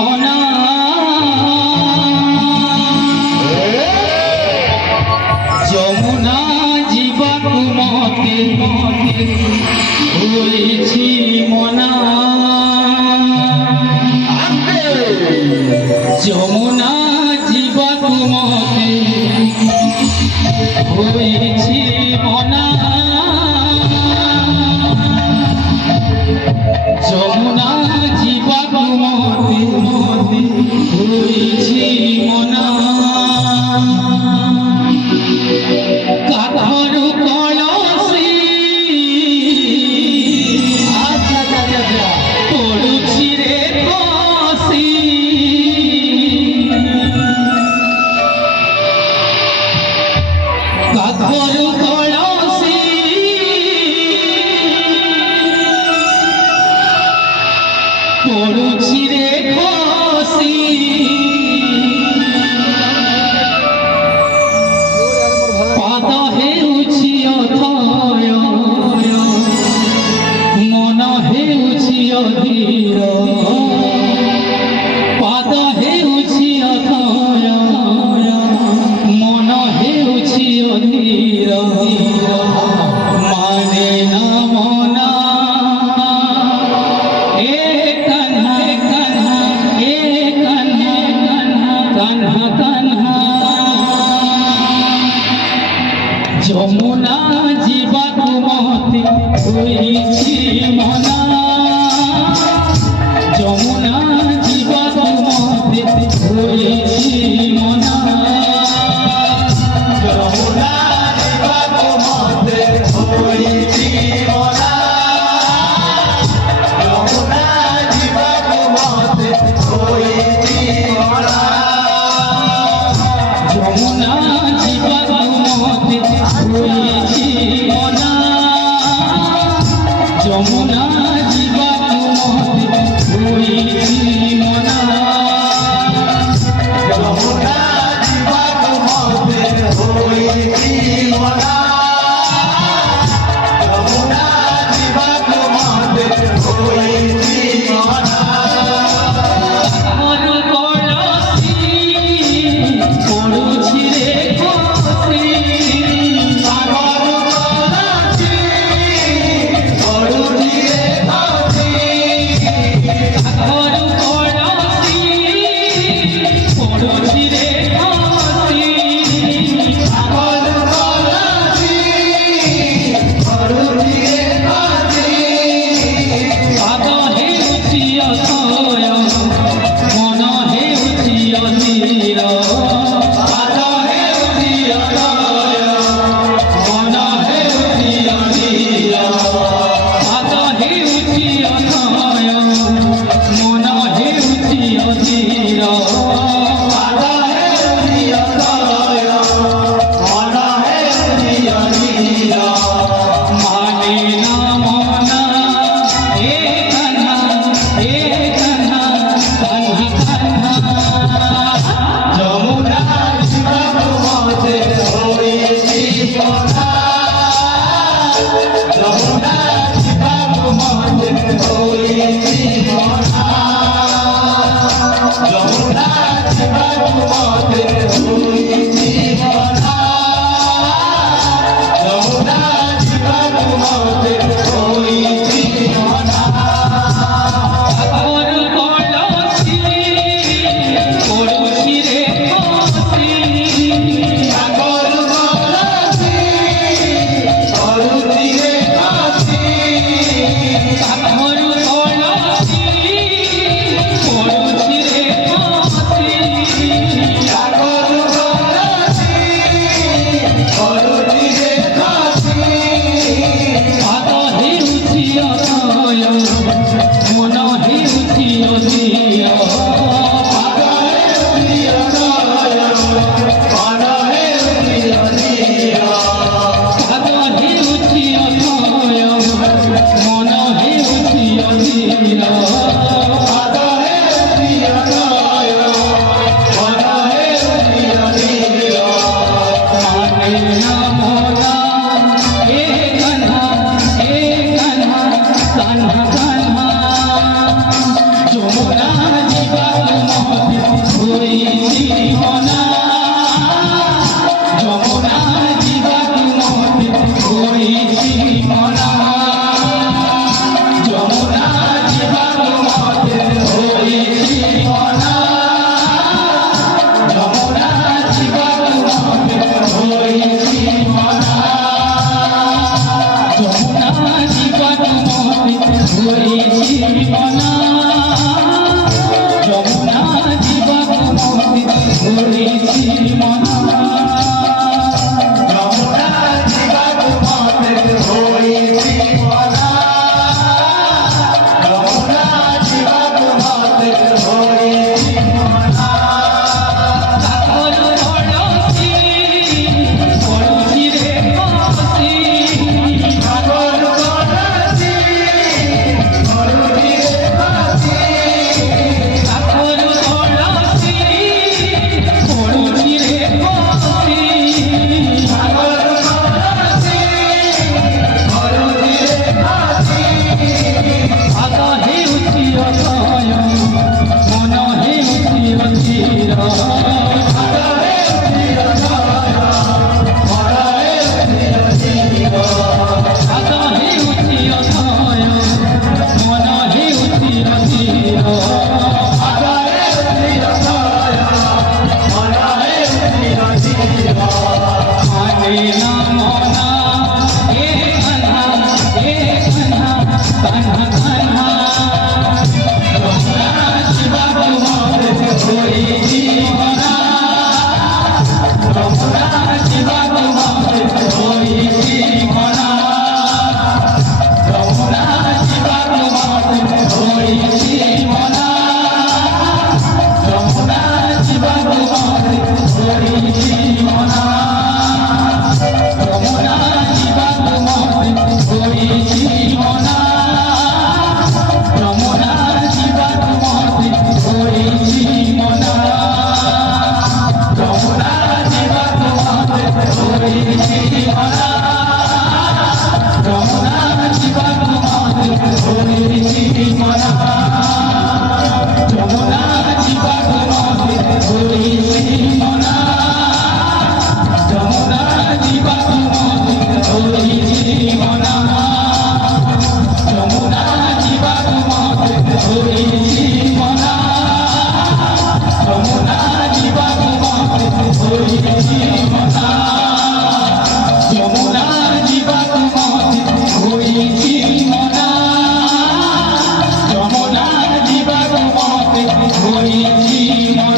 মনা যমুনা জীবাকু মতে হয়েছি মনা যমুনা জীবাকু মতে হয়েছি মনা যমুনা জীবাকু মতে হয়েছি মনা কাঠর কলসি পড়ুছি রে কষি কাঠর কলসি পড়ুছি রে কষি পাদ হেউছি অথয় মন হেউছি অধীর পাদ হেউছি অথয় মন হেউছি অধীর মানে না মনা এ কান্হা কান্হা এ কান্হা কান্হা কান্হা কান্হা যমুনা জীবাকু মতে হয়েছি মনা যমুনা জীবাকু মতে হয়েছি মনা যমুনা জীবাকু মতে হয়েছি মনা যমুনা জীবাকু মতে হয়েছি মনা যমুনা জীবাকু মতে হয়েছি মনা যমুনা জীবাকু মতে হয়েছি মনা যমুনা ହୋଇଛି ମନା ଯମୁନା ଯିବାକୁ ମତେ ହୋଇଛି ମନା ଯମୁନା ଯିବାକୁ ମତେ ହୋଇଛି ମନା ଯମୁନା ଯିବାକୁ ମତେ ହୋଇଛି ମନା ଯମୁନା ଯିବାକୁ ମତେ ହୋଇଛି ମନା ଯମୁନା ଯିବାକୁ ମତେ ହୋଇଛି ମନା ଯମୁନା ଯିବାକୁ ମତେ ହୋଇଛି ମନା ଯମୁନା ଯିବାକୁ ମତେ ହୋଇଛି ମନା ଯମୁନା ଯିବାକୁ ମତେ ହୋଇଛି ମନା ଯମୁନା ଯିବାକୁ ମତେ ହୋଇଛି ମନା ଯମୁନା ଯିବାକୁ ମତେ ହୋଇଛି ମନା ଯମୁନା ଯିବାକୁ ମତେ ହୋଇଛି ମନା ଯମୁନା ଯିବାକୁ ମତେ ହୋଇଛି ମନା ଯମୁନା ଯିବାକୁ ମତେ ହୋଇଛି ମନା